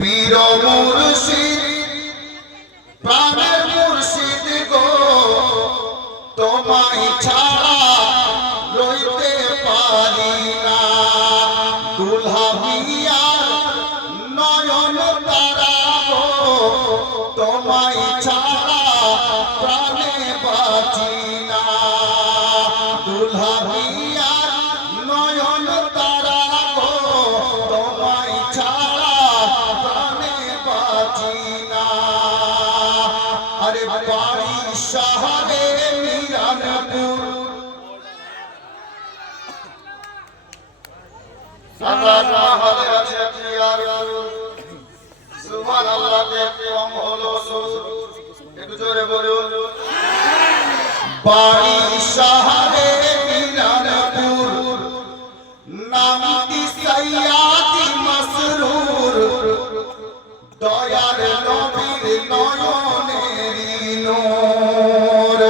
পীর মুর্শিদ প্রাণের মুর্শিদ গো তোমায় ছাড়া রইতে পারি না দুলহা মিয়া নয়ন তারা গো তোমায় ছাড়া প্রাণে বাঁচি না দুলহা মিয়া নয়ন তারা গো তোমায় ছাড়া প্রাণে বাঁচি না আরে বাড়ি শহরে মিরানপুর আল্লাহ হলে আছে আর সুবহানাল্লাহ কম হলো একটু জোরে বলুন বাড়ি শহরে মিরানপুর নামটি সাইয়াদি মাসরুর দয়ার নবীর নয়নের নূর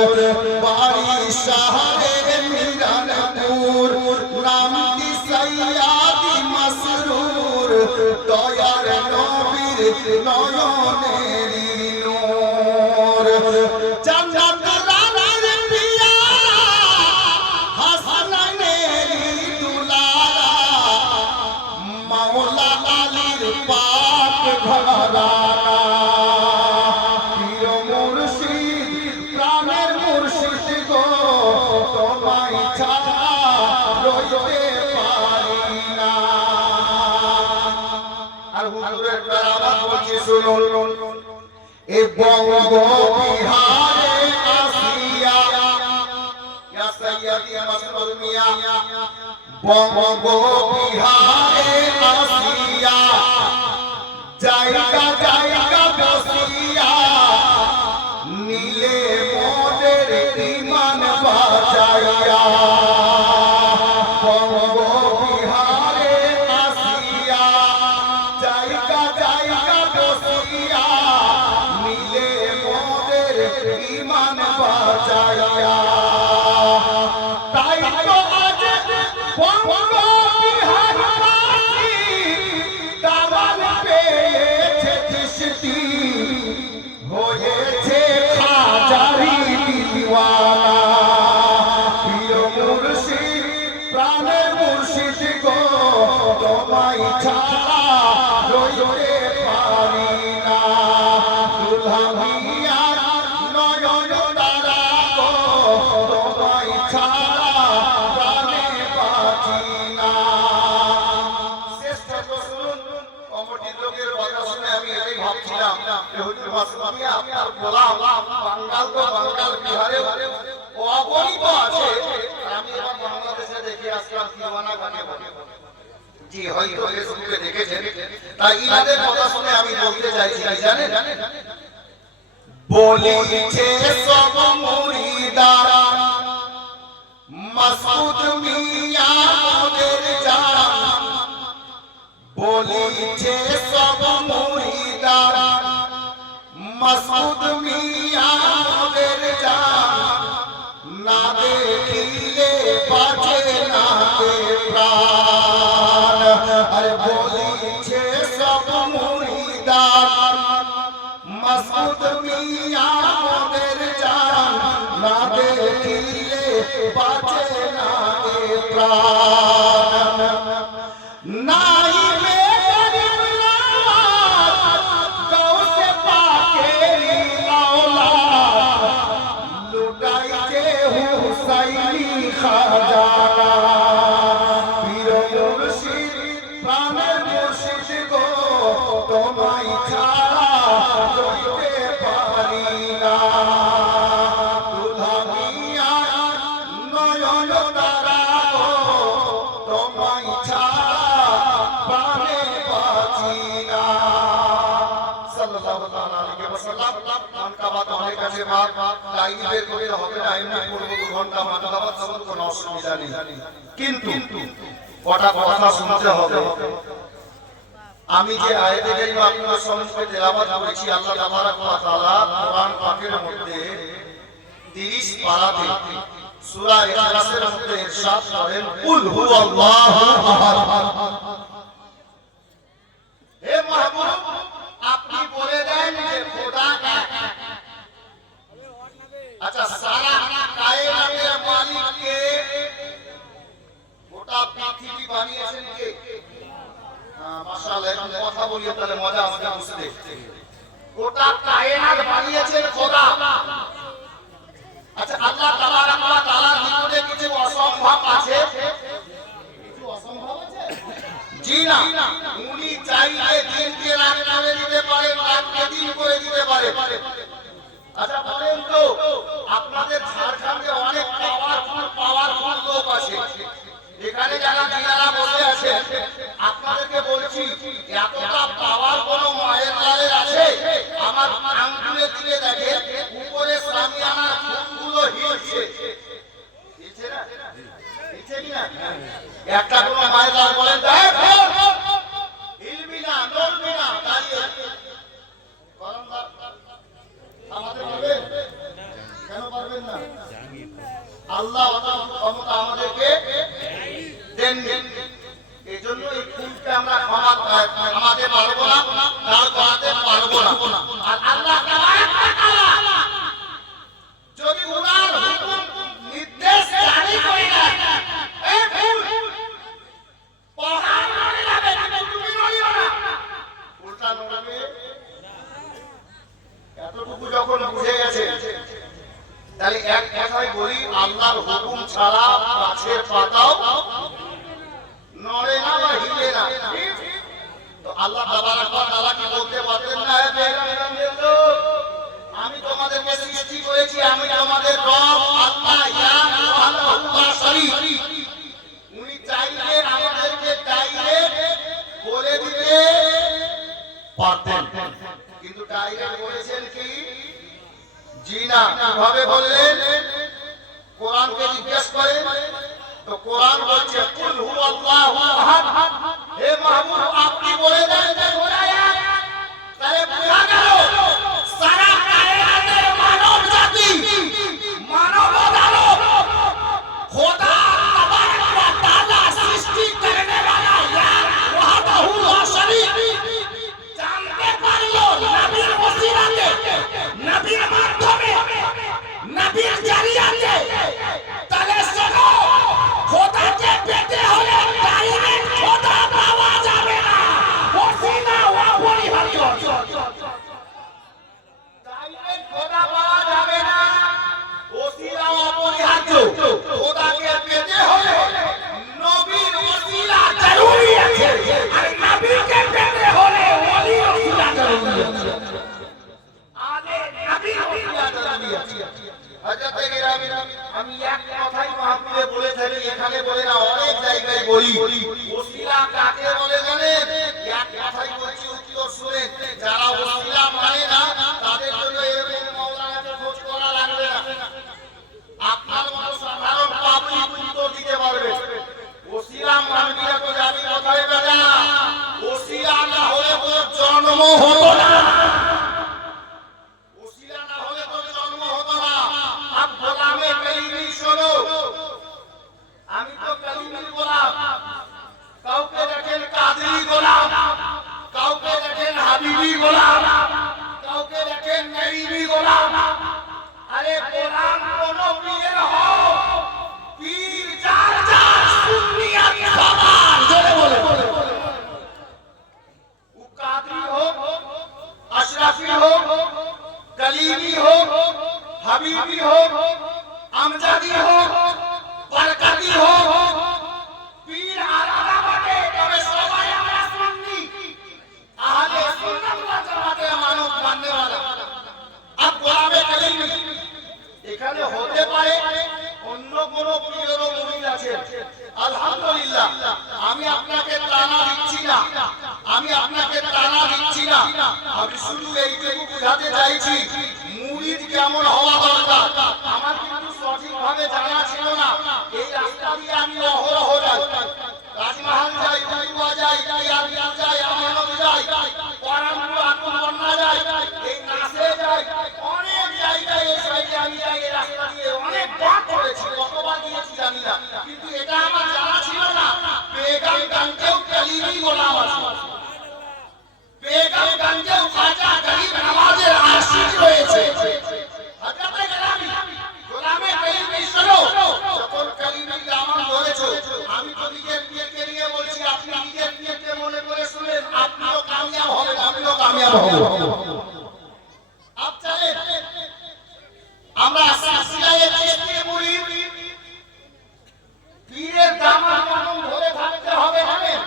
বাড়ি শহরে মিরানপুর নামটি সাইয়াদি মাসরুর দয়ার নবীর নয়নের নূর জান্নাত রানার পিয়ারা হাসানের দুলারা মাওলা আলীর পাক ঘরানা পীর মুর্শিদ প্রাণের মুর্শিদ গো তোমায় ছাড়া রইতে পারি না আর হুজুরের কারামাত বলছি শুনুন এ বঙ্গ বিহারে আসিয়া ইয়া সাইয়্যিদি মাসরুর মিয়া বঙ্গ বিহারে আসিয়া জায়গা জায়গা বসিয়া নীলে মোদের ঈমান বাঁচাইয়া বঙ্গ বিহারে আসিয়া জায়গা জায়গা বসিয়া নীলে মোদের ঈমান বাঁচাইয়া তাই তো আজ বঙ্গ বিহারবাসী দাওয়াত পেয়েছে দৃষ্টি হয়েছে খাজারি দিওয়ানা পীর মুর্শিদ প্রাণের মুর্শিদ গো তোমায় ছাড়া রইতে পারি না দুলহা মিয়া নয়ন তারা গো তোমায় ছাড়া প্রাণে বাঁচি না শ্রেষ্ঠ শুনুন কমিটির লোকের কথা শুনে আমি এটাই ভাবছিলাম হুজুর মাসুমিয়া আপনার গোলাম বাঙ্গাল তো বাঙ্গাল বিহারে অগণিত আছে আমি এবার বাংলাদেশে দেখে আসলাম দিওয়ানা গানে বলে জি হয়তো ফেসবুকে দেখেছেন তাই ইনাদের কথা শুনে আমি বলতে চাইছি কি জানেন বলিছে সব মুরিদারা মাসউদ মিয়া ওদের জান বলিছে সব মুরিদারা মাসউদ মিয়া ওদের জান না দেখিলে বাঁচে না প্রাণ আরে বলিছে সব মুরিদার মাসউদ মিয়া ওদের জান না দেখিলে বাঁচে না প্রাণ নাই বেগরিব নওয়াজ গৌসে পাকের আওলাদ লুটাইছে হুসাইনি খাজানা পীর মুর্শিদ প্রাণের মুর্শিদ গো তোমায় ছাড়া রইতে পারি না দুলহা মিয়া নয়ন তারা গো তোমায় ছাড়া প্রাণে বাঁচি না সাল্লাল্লাহু আলাইহি ওয়াসাল্লাম মানকাবাত অনেক আছে বাপ লাইন বের করতে হবে না এমনি পূর্ব 2 ঘন্টা মানকাবাত সবর কোনো অসুবিধা নেই কিন্তু কটা কথা শুনতে হবে আমি যে আয়াতে কারিমা আপনাদের সম্মুখে তেলাওয়াত করেছি আল্লাহ তাবারক ওয়া তাআলা কোরআন পাকের মধ্যে 30 পারাতে সূরা ইখলাসের মধ্যে ইরশাদ করেন কুল হুয়াল্লাহু আহাদ হে মাহবুব বলছে তাহলে মজা আসবে বুঝতে। গোটা কায়নাত বানিয়েছেন খোদা। আচ্ছা আল্লাহ তাবারাক ওয়া তাআলার নিকটে কিছু অসম্ভব আছে? কিছু অসম্ভব আছে? জি না। উনি চাইলে দিনকে রাত করে দিতে পারেন, রাতকে দিন করে দিতে পারেন। আচ্ছা বলেন তো আপনাদের ঝাড়খণ্ডে অনেক পাওয়ারফুল লোক আছে, এখানে যারা জিনারা বসে আছে আপনাদেরকে বলছি এতটা পাওয়ার কোন মায়ের লালের আছে? আমার আঙ্গুলে দিয়ে দেখেন উপরে সামিয়ানার ফুলগুলো হিলছে, হিলছে না? হিলছে কি না? একটা কোন মায়ের লাল বলেন দেখ হিলবি না, নড়বি না, দাঁড়িয়ে গরম আমাদের পারবেন? কেন পারবেন না? আল্লাহ ক্ষমতা আমাদেরকে দেন। এই জন্য এই ফুলকে আমরা আমাদের পারবো না, দাঁড় করাতে পারবো না। আর আল্লাহ যদি উনার হুকুম নির্দেশ জারি করে দেন এই ফুল পাহাড় নড়ে যাবে, তুমি নড়িও না, উল্টা নড়বে। এতটুকু যখন বুঝে গেছে তাহলে এক কথায় বলি আল্লাহর হুকুম ছাড়া গাছের পাতাও নড়ে না বা হিলে না। তো আল্লাহ তাবারাক ওয়া তাআলা কি বলতে পারতেন না আমি তোমাদেরকে সৃষ্টি করেছি, আমি তোমাদের রব আল্লাহ ইয়া আল্লাহ শরীফ। উনি চাইলে আমাদেরকে ডাইরেক্ট বলে দিতে পারতেন, কিন্তু ডাইরেক্ট বলেছেন কি? জি না। কিভাবে বললেন? কোরআনকে জিজ্ঞেস করেন তো কোরআন বলছে কুল হুয়াল্লাহু আহাদ। হে মাহবুব আপনি বলে দেন যে তাহলে বোঝা গেল সারা কায়নাতের মানব জাতি মানব আদালত খোদা তাবারক ওয়া তাআলা সৃষ্টি করনে वाला ইয়া ওয়াহদাহু লা শরীক জানতে পারলো নবীর ওসিলাতে, নবীর মাধ্যমে, নবীর জারিয়াতে। তাহলে শোনো খোদাকে পেতে হলে ডাইরেক্ট খোদা পাওয়া যাবে না, ওসিলা অপরিহার্য। ডাইরেক্ট খোদা পাওয়া যাবে না, ওসিলা অপরিহার্য। খোদাকে পেতে হলে নবীর ওসিলা জরুরি আছে, আর নবীকে পেতে হলে ওলির ওসিলা জরুরি আছে। আমি এক কথাই মাহফিলে বলে থাকি, এখানে বলে না অনেক জায়গায় বলি। ওসিলা কাকে বলে জানেন? এক কথাই বলছি উত্তর শুনে। যারা ওসিলা মানে না তাদের জন্য এরকম মাওলানাকে খোঁজ করা লাগবে না, আপনার মতো সাধারণ পাবলিক উত্তর দিতে পারবে। ওসিলা মানবিরা তো জানি কোথায় বেজা, ওসিলা না হলে তো জন্ম হতো না, ওসিলা না হলে তো জন্ম হতো না। আপ গোলামে কালিমি শোনো, আমি তো কালিমি গোলাম। কাউকে দেখেন কাদরি গোলাম, কাউকে দেখেন হাবিবি গোলাম, কাউকে দেখেন নাইবি গোলাম। আরে গোলাম কোন পীরের হও, পীর যার যার সুন্নিয়াত সবার জোরে বলে ও কাদরি হোক, আশরাফি হোক, কালিমি হোক, হাবিবি হোক, আমজাদি হোক, বরকতি হোক, পীর আলাদা বটে, তবে সবাই আমরা সুন্নি আহলে সুন্নাত ওয়াল জামাতের মানব মাননেওয়ালা। আপ গোলামে কালিমি এখানে হতে পারে অন্য কোন পীরেরও মুরিদ আছে। আলহামদুলিল্লাহ আমি আপনাকে তানা দিচ্ছি না, আমি আপনাকে তানা দিচ্ছি না, আমি শুধু এইটুকু বোঝাতে চাইছি মুরিদ কেমন হওয়া দরকার। আমার কিন্তু সঠিকভাবে জানা ছিল না। এই রাস্তা দিয়ে আমি অহরহ যাই, রাজমহল যাই, কুতুবা যাই, ইয়াদিয়া যাই, আমানত যাই, পরামপুর আকুল বন্যা যাই, এই নাসে যাই, অনেক জায়গায় এই সাইডে আমি যাই। এই রাস্তা দিয়ে অনেক বার করেছি, কতবার গিয়েছি জানি না, কিন্তু এটা আমার জানা ছিল না বেগম গঞ্জেও কালিমি গোলাম আছে, বেগম গঞ্জেও খাজা গরিব নওয়াজের আশিক রয়েছে। হযরতে গোলামি গোলামে কালিমি শোনো, যখন কালিমির দামান ধরেছো, আমি তো নিজের পীরকে নিয়ে বলছি, আপনি নিজের পীরকে মনে করে শুনেন, আপনিও কামিয়াব হবেন। কামিয়াব হব। আচ্ছা আমরা সিলসিলায়ে চিশতি মুরিদ পীরের দামান কেমন ধরে থাকতে হবে জানেন?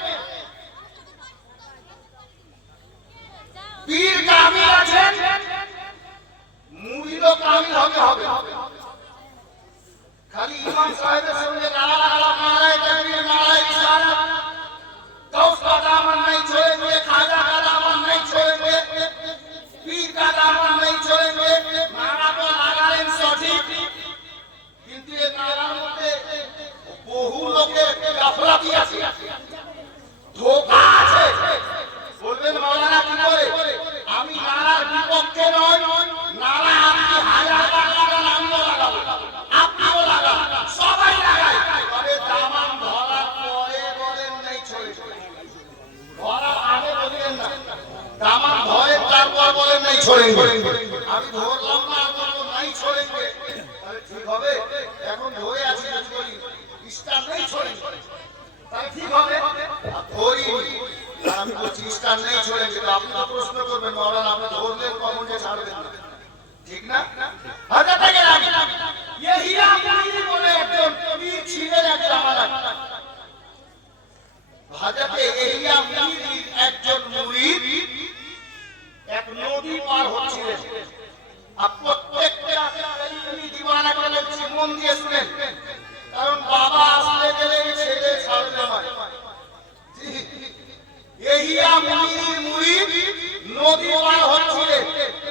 পীর কামিল আছেন, মুরিদও কামিল হবে। খালি ইমাম সাহেবের সঙ্গে নারায়ে তাকবীর নারায়ে ইসলাম गौस का दामन नहीं छोड़ेंगे, खाजा का दामन नहीं छोड़ेंगे, पीर का दामन नहीं छोड़ेंगे, नारा तो लगाएं सटीक, किंतु ये नारा मध्य বহু লোকের গাফলাতি আছে, ধোঁকা আছে। বলবেন মাওলানা কি করে? আমি নারার বিপক্ষে নয়, নারা আপনি হাজার বার লাগান, আমিও লাগাবো, আপনিও লাগান, সবাই লাগাই, তবে দামান ধরার পরে বলেন নেই ছোড়ে ধরার আগে বলবেন না, দামান ধরে তারপর বলেন নেই ছোড়েঙ্গে। আমি ধরলাম না বলবো নাই ছোড়েঙ্গে, তাহলে ঠিক হবে? এখন ধরে আছি যদি বলি ইসলাম নেই ছোড়েঙ্গে তাহলে ঠিক হবে? ধরি আমি বলছি ইসলাম নেই ছোড়েঙ্গে, তো আপনি প্রশ্ন করবেন মাওলানা আপনি ধরলেন কখন যে ছাড়বেন না, ঠিক না? হাজার থেকে লাগে ये हीरा मुनीर বলে একজন পীর ছিলেন এক জামানায়। হযরত ইহিয়া মুনীর একজন মুরিদ এক নদী পার হচ্ছিলেন। আর প্রত্যেকটা কলিমি দিওয়ানা করে জীবন দিয়ে শুনেন, কারণ বাবা আসলে গেলে ছেলে ছাড়বে না। ইহিয়া মুনীর মুরিদ নদী পার হচ্ছিলেন,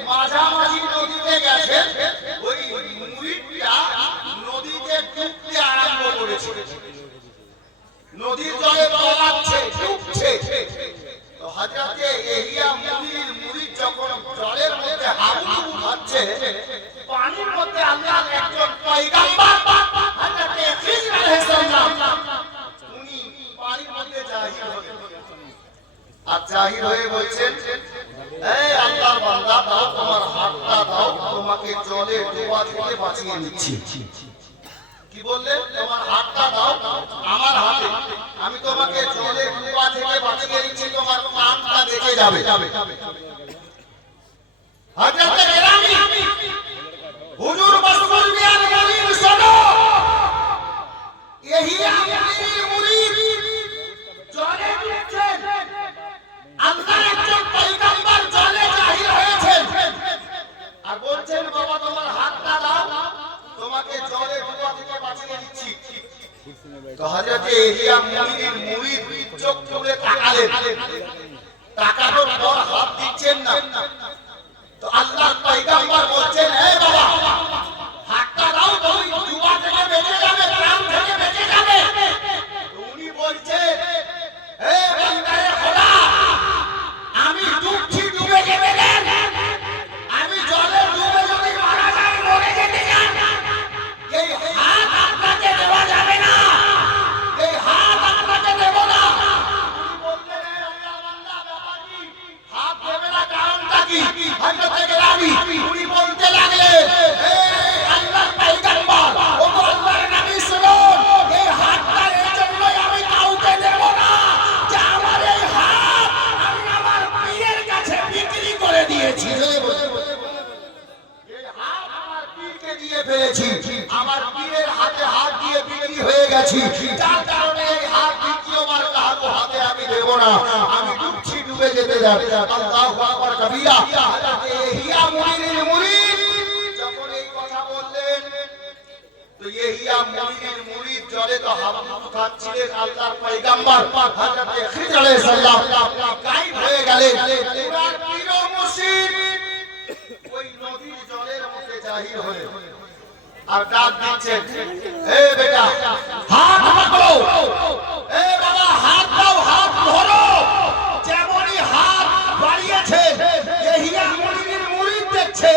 মাঝামাঝি নদীতে গেছেন, ওই মুরিদটা নদীতে ডুবতে আরম্ভ করেছে, নদীর জলে তলাচ্ছে, ডুবছে। তো হযরত ইহিয়া মুনীর মুরিদ যখন জলের মধ্যে হাবুডুবু খাচ্ছে, পানির মধ্যে আল্লাহর একজন পয়গম্বর হযরত খিজর আলাইহিস সালাম উনি পানির মধ্যে জাহির হলেন। আর জাহির হয়ে বলছেন, এই আল্লাহর বান্দা দাও তোমার হাতটা দাও, তোমাকে জলে ডোবা থেকে বাঁচিয়ে নিচ্ছি। কি বললেন? তোমার হাতটা দাও আমার হাতে, আমি তোমাকে জলে ডোবা থেকে বাঁচিয়ে নিচ্ছি, তোমার কানটা দেখে যাবে। হযরত গেলামি হুজুর বাসুল মিয়ার মুরিদ শোনো, ইহিয়া মুরিদ জলে ডুবছেন, আল্লাহর একজন পয়গম্বর জলে জাহির হয়েছেন আর বলছেন বাবা তোমার হাতটা দাও, তোমাকে জলে ডুবা থেকে বাঁচিয়ে দিচ্ছি। তো হযরত ইহিয়া মুনীর মুরিদ চোখ তুলে তাকালেন, তাকানোর পর হাত দিচ্ছেন না। তো আল্লাহর পয়গম্বর বলছেন, হে বাবা হাতটা দাও, তুমি ডুবা থেকে বেঁচে যাবে, প্রাণ থেকে বেঁচে যাবে। উনি বলছেন, হে বান্দায়ে খোদা আমি ডুবছি, ডুবে যেতে দেন, আমি জলে ডুবে যদি মারা যাই মরে যেতে চাই, এই হাত আপনাকে দেওয়া যাবে না, এই হাত আপনাকে দেব না। বললেন হে আল্লাহর বান্দা বাবাজি হাত দেবে না কারণটা কি? হযরত গেলামি উনি বলতে লাগলেন, হে আল্লাহর পয়গম্বর ও আল্লাহর নবী শুনুন, এই হাতটা এর জন্যই আমি কাউকে দেব না যে আমার এই হাত আমি আমার পীরের কাছে বিক্রি করে দিয়েছি। এই হাত আমার পীরকে দিয়ে ফেলেছি, আমার পীরের হাতে হাত দিয়ে বিক্রি হয়ে গেছি, যার কারণে এই হাত দ্বিতীয়বার কারো হাতে আমি দেব না, আমি ডুবছি, ডুবে যেতে যাবে। আল্লাহু আকবার কবীরা। হযরত ইহিয়া মুনীর মুরিদ যখন এই কথা বললেন, তো ইহিয়া মুনীর মুরিদ জলে তো হাবুডুবু খাচ্ছিলেন, আল্লাহর পয়গম্বর হযরত খিজর আলাইহিস সালাম গায়েব হয়ে গেলেন। পুরান পীর ও মুর্শিদ ওই নদীর জলের মধ্যে জাহির হয়ে আর ডাক দিচ্ছেন, হে বেটা হাত পাকড়ো, এ বাবা হাত দাও, হাত ধরো। যেমনই হাত বাড়িয়েছে ইহিয়া মুনীর মুরিদ দেখছে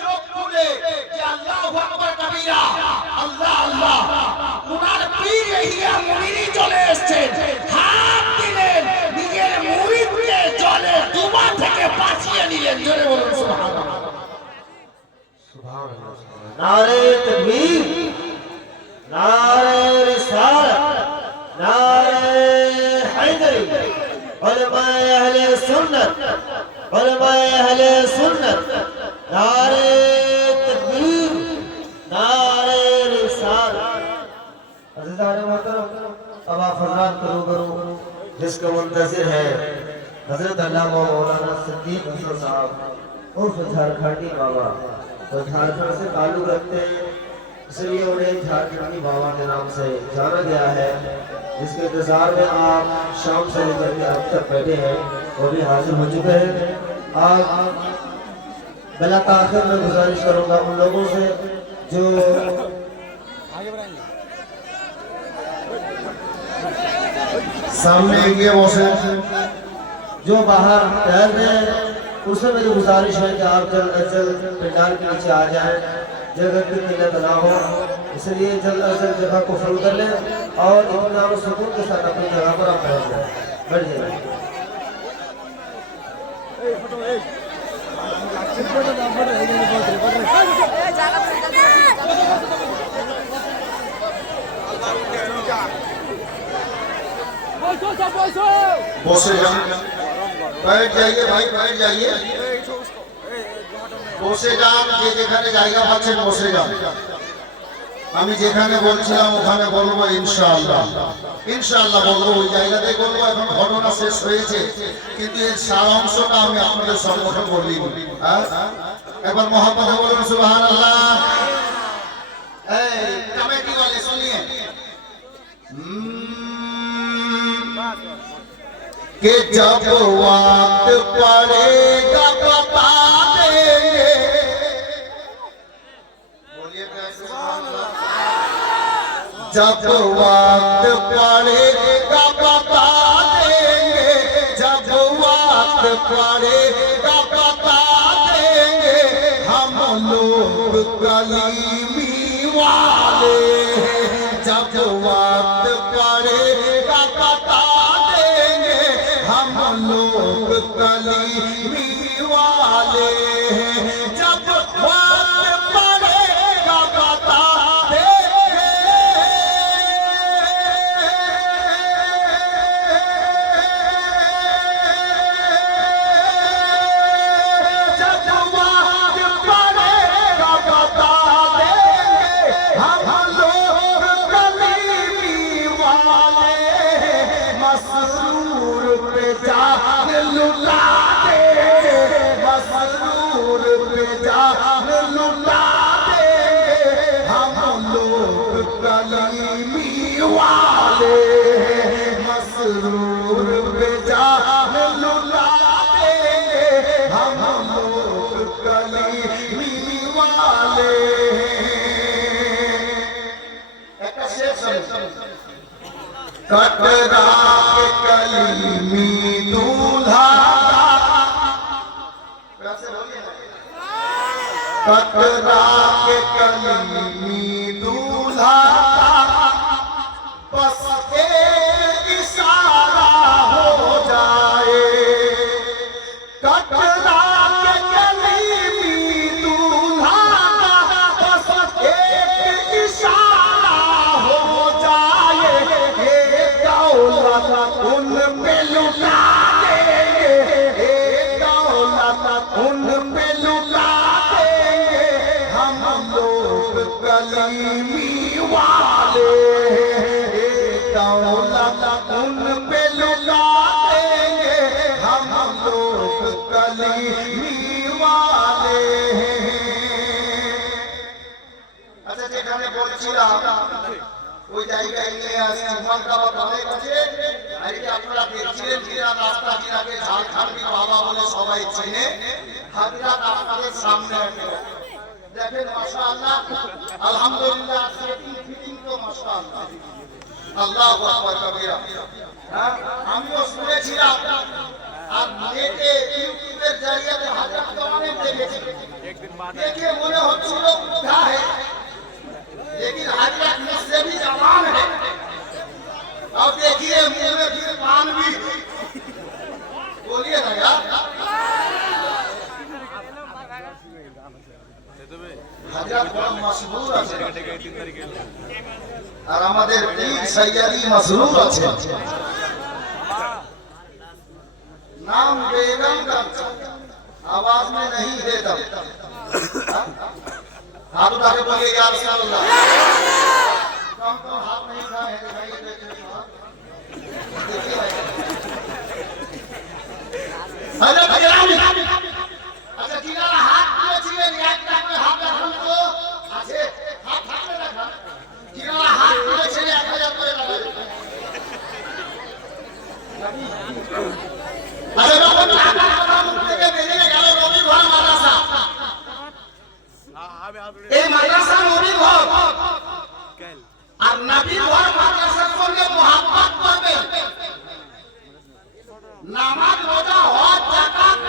চোখ খুলে যে আল্লাহু আকবার কবীরা, আল্লাহ আল্লাহ, উনার পীর ইহিয়া মুনীরই চলে এসেছেন। হাত দিলেন, নিজের মুরিদকে জলে ডুবা থেকে বাঁচিয়ে নিলেন। জোরে বলুন সুবহানাল্লাহ। সুবহানাল্লাহ। নারে তাকবীর, নারে রিসালাত, নারে হায়দারি, উলামায়ে আহলে সুন্নাত उलमाए अहले सुन्नत, नारे तकबीर, नारे रिसालत। अज़ीज़ान मोहतरम, अब आप हज़रात को रूबरू जिसका मुंतज़िर है हज़रत अल्लामा मौलाना सिद्दीक़ हसन साहब उर्फ झारखंडी बाबा, तो झारखंड से ताल्लुक़ रखते हैं, इसलिए उन्हें झारखंडी बाबा के नाम से जाना गया है। जिसके इंतजार में आप शाम से लेकर के अब तक बैठे हैं, वो भी हाजिर हो चुके हैं। आप बिला ताख़िर में गुजारिश करूँगा उन लोगों से जो सामने ये जो बाहर टहल रहे हैं, उससे मेरी गुजारिश है कि आप जल्द अज जल्द पंडाल के नीचे आ जाएं, जगह की किल्लत ना हो, इसलिए जल्द अज जल्द जगह को फुल कर लें और इत्मीनान और सुकून के साथ अपनी जगह पर आप पहुँच जाएं। बैठ जाइए। বসে যান, बैठ जाइए भाई, बैठ जाइए, বসে যান, যে যেখানে জায়গা পাচ্ছেন বসে যান। আমি যেখানে বলছিলাম ওখানে বলবো ইনশাআল্লাহ, ইনশাআল্লাহ বলবো, ওই জায়গাতেই বলবো। এখন ঘটনা শেষ হয়েছে, কিন্তু এর সারাংশটা আমি আপনাদের সম্মুখে বলি। একবার মহাপদ বলুন সুবহানাল্লাহ। এই কমিটি वाले सुनिए कि जब वक्त पड़ेगा बता देंगे, बोलिए जब वक्त पड़ेगा बता देंगे, जब वक्त पड़ेगा बता देंगे, हम लोग कलीमी वाले, जब वक्त पड़ेगा बता देंगे, हम लोग कलीमी वाले, जब वक्त पड़ेगा बता देंगे, जब वक्त पड़ेगा बता देंगे, हम लोग कलीमी वाले, मसरूर पे जान लुटा देंगे, मसरूर पे जान लुटा देंगे, हम लोग कलीमी वाले, मसरूर पे जान लुटा देंगे, हम लोग कलीमी वाले। एक शेर कटरा के कलीमी दूल्हा, कटरा के कलीमी दूल्हा, बस एक इशारा हो जाए, कटरा के कलीमी दूल्हा, बस एक इशारा हो जाए, उन पे लुटा देंगे, दौलत उन पे लुटा देंगे, हम लोग कलीमी वाले, दौलत उन पे लुटा देंगे, हम लोग कलीमी वाले। अच्छा যেখানে বলছিলাম ওই জায়গায় নিয়ে আসছি, মন্দাবাদ অনেক আছে, আর এটা আপনারা দেখছিলেন কিনা রাস্তা দিনাকে ঝাড়খণ্ডী বাবা বলে সবাই চেনে, হাজরাত আপনাদের সামনে দেখেন মাশাআল্লাহ, আলহামদুলিল্লাহ, সেটিং ফিটিং তো মাশাআল্লাহ, আল্লাহু আকবার কবিরা। হ্যাঁ, আমিও শুনেছিলাম আর নেটে ইউটিউবের জায়গাতে হাজরাত তো অনেক দেখেছি, দেখে মনে হচ্ছিল বুদ্ধা है, लेकिन हजरत मुझसे भी जवान है। अब देखिए मुंह में फिर पान भी, बोलिए ना यार। हजरत बड़ा मशहूर আছে আর আমাদের পীর সৈয়দি মশরুর আছে, নাম বেগম का आवाज में नहीं है दम। हाथ उठा के बोलिए या रसूल अल्लाह। कम हाथ नहीं उठाए हैं दिखाइए हजरत गिरामी अच्छा किनारा हाथ দিয়েছিলেন এক টাকা হাত রাখুন তো আছে হাত হাতে রাখা কিনারা হাত দিয়েছেন 1000 করে লাগাবেন আরে বাবা টাকা মুখ থেকে বেরিয়ে গেল রবিবার মাদ্রাসা এই মাদ্রাসা রবিবার আর নবীর ঘর মাদ্রাসার সঙ্গে মুহাব্বত করবেন নামাজ রোজা হজ যাকাত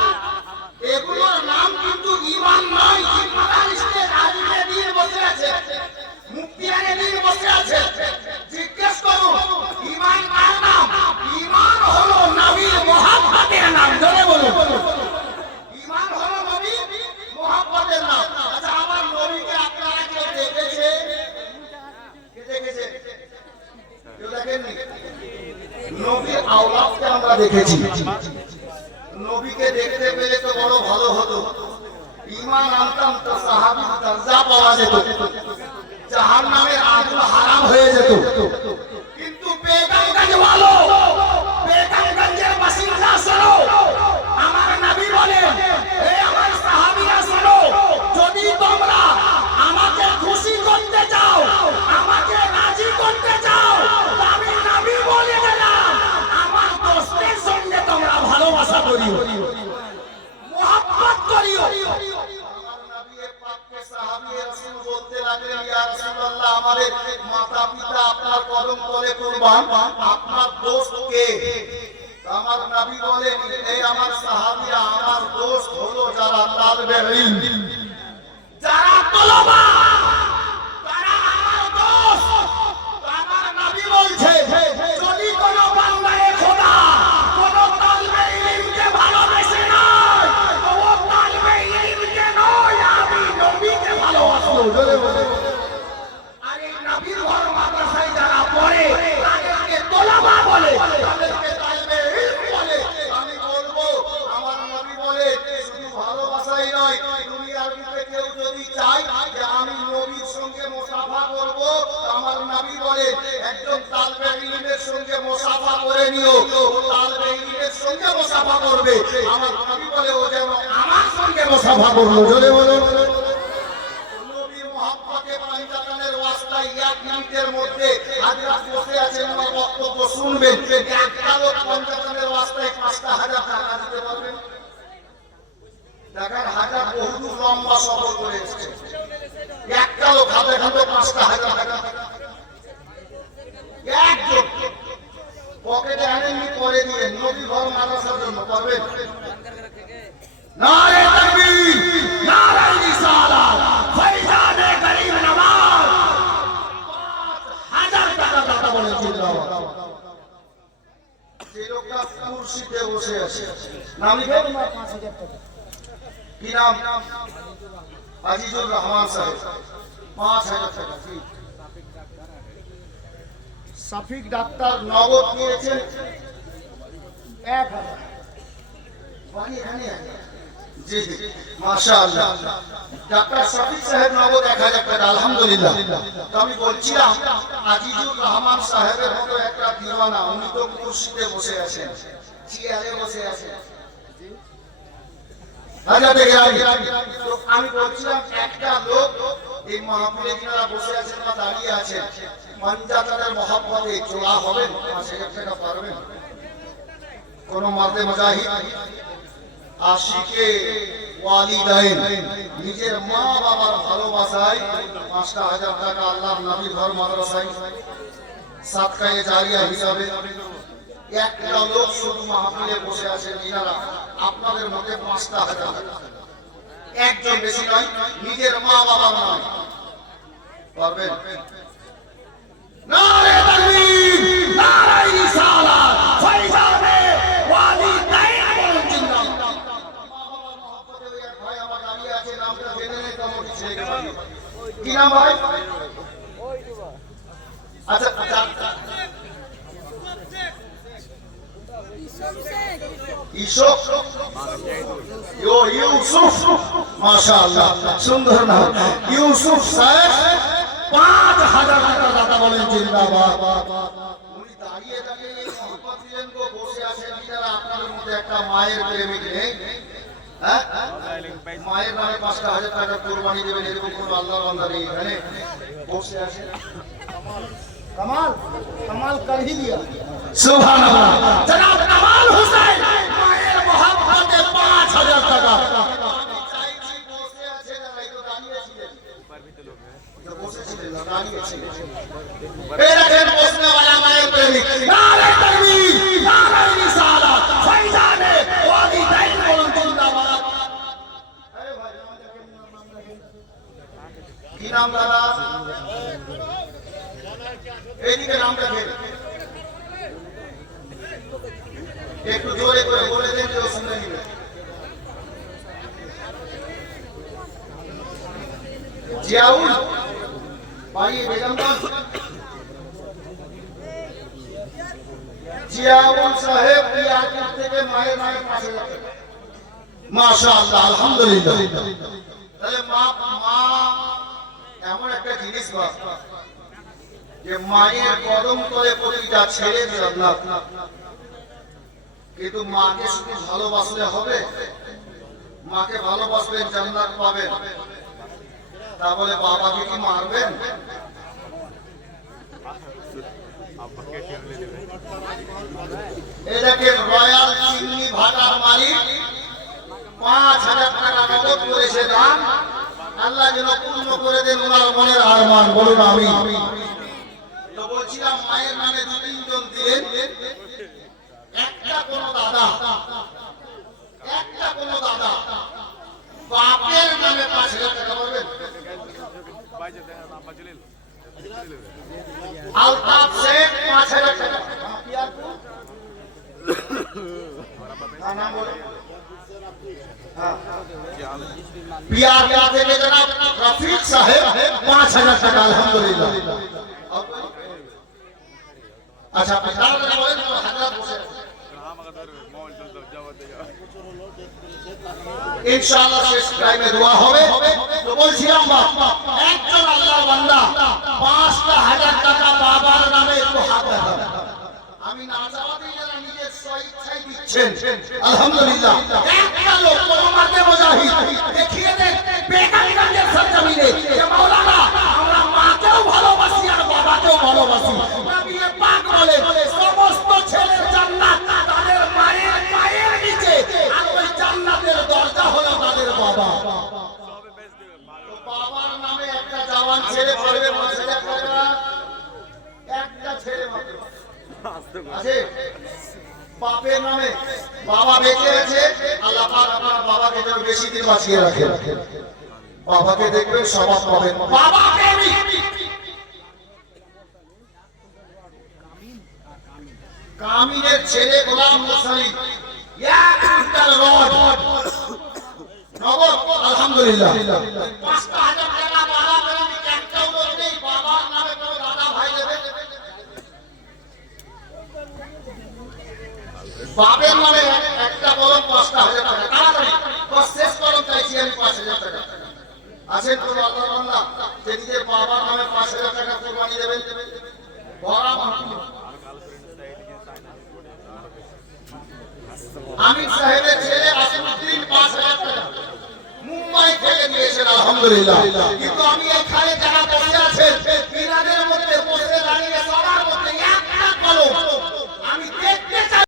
এগুলোর নাম কিন্তু ঈমান নয় জিম্মাদারিতে রাজিয়ে দিয়ে বসে আছে মুক্তিয়ানে দিয়ে বসে আছে জিজ্ঞেস করুন ঈমান কার নাম ঈমান হলো নবীর মুহাব্বতের নাম জোরে বলুন ঈমান হলো নবীর মুহাব্বতের নাম আচ্ছা আমার নবীকে আপনারা কেউ দেখেছে কে দেখেছে কেউ দেখেননি নবীর আওলাদকে আমরা দেখেছি নবীকে দেখতে পেলে তো বড় ভালো হতো ঈমান আনতাম তো সাহাবী দরজা পাওয়া যেত জাহান্নামের আগুন হারাম হয়ে যেত কিন্তু বেগমগঞ্জ वालों বেগমগঞ্জের বাসিন্দা শোনো আমার নবী বলেন হে আমার সাহাবীরা শোনো যদি তোমরা আমাকে খুশি করতে চাও আমাকে রাজি করতে চাও আমি নবী বলে গেলাম আমার দোস্তের সঙ্গে তোমরা ভালোবাসা করিও মোহাব্বত করিও আমার নবী পাককে সাহাবী রাসূল বলতে লাগলেন ইয়া রাসূলুল্লাহ আমাদের মাতা পিতা আপনার কদম তলে কুরবান আপনার দোস্ত কে আমার নবী বলেন এই আমার সাহাবীরা আমার দোস্ত হলো যারা তালবে ইলম যারা তলবা তারা আমার দোস্ত আমার নবী বলছে যদি কোনো বান্দায়ে খোদা কোনো তালবে ইলমকে ভালোবাসে না তো ও তালবে ইলমকে নয় আমি নবীকে ভালোবাসবো জোরে বলে আরে নবীর ঘর মাদ্রাসায় যারা পড়ে তাদেরকে তলবা বলে তাদেরকে তালবে ইলম বলে আমি বলবো আমার নবী বলে শুধু ভালোবাসাই নয় দুনিয়ার ভিতরে কেউ যদি চায় যে আমি নবীর সঙ্গে মুসাফা করব আমার নবী বলে একজন তালবে ইলমের সঙ্গে মুসাফা করে নিও ও তালবে ইলমের সঙ্গে মুসাফা করবে আমার নবী বলে ও যেন আমার সঙ্গে মুসাফা করলো জোরে বলো নবীর মুহাব্বতে পাঞ্জাতানের ওয়াস্তায় 1 মিনিটের মধ্যে হাজরাত বসে আছেন আমার বক্তব্য শুনবেন একটা লোক পাঞ্জাতানের ওয়াস্তায় 5000 টাকা দিতে পারবেন দেখেন হাজার বহুদূর লম্বা সফর করে এসেছে একটা লোক হাতে হাতে 5000 টাকা একজন পকেটে আনেননি করে দিয়ে নবী ঘর মাদ্রাসার জন্য পারবেন নারে তাকবীর নারে রিসালাত ফয়জানে গরিব নওয়াজ 5000 টাকা দাতা বলেন জিন্দাবাদ যে লোকটা কুরসিতে বসে আছে নাম লিখে 5000 টাকা কি নাম আজিজুর রহমান সাহেব 5000 টাকা সাফিক ডাক্তার নগদ নিয়েছেন 1000 বাকি এখানে আছে জি জি মাশাআল্লাহ ডাক্তার সাফিক সাহেব নগদ 1000 টাকা আলহামদুলিল্লাহ তো আমি বলছিলাম আজিজুর রহমান সাহেবের মতো একটা দিওয়ানা উনি তো কুরসিতে বসে আছেন চেয়ারে বসে আছেন হাজাতে গিরামি তো আমি বলছিলাম একটা লোক এই মাহফিলে যারা বসে আছেন বা দাঁড়িয়ে আছেন পাঞ্জাতানের মহব্বতে জোড়া হবেন 5000 টাকা পারবেন কোন মারদে মুজাহিদ আশিকে ওয়ালিদাইন নিজের মা বাবার ভালোবাসায় 5000 টাকা আল্লাহর নবী ঘর মাদ্রাসায় সাদকায়ে জারিয়া হিসাবে একটা লোক শুধু মাহফিলে বসে আছেন ইনারা আপনাদের মধ্যে 5000 টাকা একজন বেশি নয় নিজের মা বাবা নয় পারবেন নারে তাকবীর নারে রিসালাত ফয়জানে ওয়ালিদাইন বলুন জিন্দাবাদ মা বাবার মহব্বতে ওই এক ভাই আমার দাঁড়িয়ে আছে নামটা জেনে নেই তো মোটি ছেলেকে বলি কি নাম ভাই আচ্ছা ইসুফ ইউসুফ মাশাআল্লাহ সুন্দর নাম ইউসুফ সাহেব 5000 টাকা দাতা বলেন জিন্দাবাদ উনি দাঁড়িয়ে দাঁড়িয়ে এই মহব্বত দিলেন গো বসে আছেন যারা আপনাদের মধ্যে একটা মায়ের প্রেমিক নেই হ্যাঁ মায়ের নামে 5000 টাকা কুরবানি দেবেন এরকম কোনো আল্লাহর বান্দা নেই এখানে বসে আছেন कमाल कमाल कर ही लिया सुभान अल्लाह जनाब कमाल हुसैन माয়ের मोहब्बत 5000 টাকা চাইছি বসে আছে না ভাই তো দাঁড়িয়ে ছিলেন তো বসে ছিলেন না দাঁড়িয়ে ছিলেন এই দেখেন বসনে वाला মায়ের প্রেমিক নারে তাকবীর নারে রিসালাত ফাইজানে ওয়ালিদাইন বলুন জিন্দাবাদ আরে ভাই নাম দেখেন কি নাম দাদা এইদিকে নাম দেখেন একটু জোরে করে বলে দেন যে শুনে নিবে জিয়াউল ভাই বেগমগঞ্জ জিয়াউল সাহেব ইয়াকুব থেকে মায়ের নামে 5000 টাকা মাশাআল্লাহ আলহামদুলিল্লাহ তাহলে মা এমন একটা জিনিস বাবা যে মায়ের কদম তলে প্রতিটা ছেলে জান্নাত কিন্তু মাকে শুধু ভালোবাসলে হবে মাকে ভালোবাসবেন জান্নাত পাবেন তা বলে বাবাকে কি মারবেন এই দেখেন রয়্যাল চিমনি ভাটার মালিক 5000 টাকা নগদ করেছে দান আল্লাহ যেন পূর্ণ করে দেন ওনার মনের আরমান বলুন আমিন তো বলছিলাম মায়ের নামে 2-3 জন দিলেন একটা কোন দাদা বাপের নামে 5000 টাকা পাবেন আলতাফ শেখ 5000 টাকা নাম বলে পিয়ার থেকে জনাব রফিক সাহেব 5000 টাকা আলহামদুলিল্লাহ अच्छा पितार ने बोले तो हजरत बसे इंशाल्लाह শেষ টাইমে দোয়া হবে তো বলছিলাম বাবা একজন আল্লাহর বান্দা 5000 টাকা বাবার নামে একটু হাত দেখান আমি না চাওয়াতেই যারা নিজের স্বইচ্ছায় দিচ্ছেন আলহামদুলিল্লাহ একটা লোক তোমাকে মুজাহিদ দেখিয়ে দেন বেগমগঞ্জের সরজমিনে যে মাওলানা আমরা মাকেও ভালোবাসি আর বাবাকেও ভালোবাসি নবী পাক বলে সমস্ত ছেলের জান্নাত তাদের মায়ের পায়ের নিচে আর ওই জান্নাতের দরজা হলো তাদের বাবা তো বাবার নামে একটা জওয়ান ছেলে পড়বে 5000 টাকা একটা ছেলে মাত্র আছে বাপের নামে বাবা বেঁচে আছে আল্লাহ পাক আপনার বাবাকে যেন বেশি দিন বাঁচিয়ে রাখে বাবাকে দেখবেন সবাব পাবেন বাবা প্রেমিক কামিনের ছেলে গোলাম মুসালি এক কুইন্টাল রড নগদ আলহামদুলিল্লাহ 5000 টাকা বাবা প্রেমিক একটাও লোক নেই বাবার নামে কোনো দাদা ভাই দেবে বাপের নামে একটা কলম 5000 টাকা তাড়াতাড়ি বস শেষ কলম চাইছি আমি 5000 টাকা আছেন তো আল্লাহর বান্দা যে নিজের বাবার নামে 5000 টাকা কুরবানি দেবেন বড় মাহফিল আমির সাহেবের ছেলে আসিফউদ্দিন 5000 টাকা মুম্বাই থেকে দিয়েছেন আলহামদুলিল্লাহ কিন্তু আমি এখানে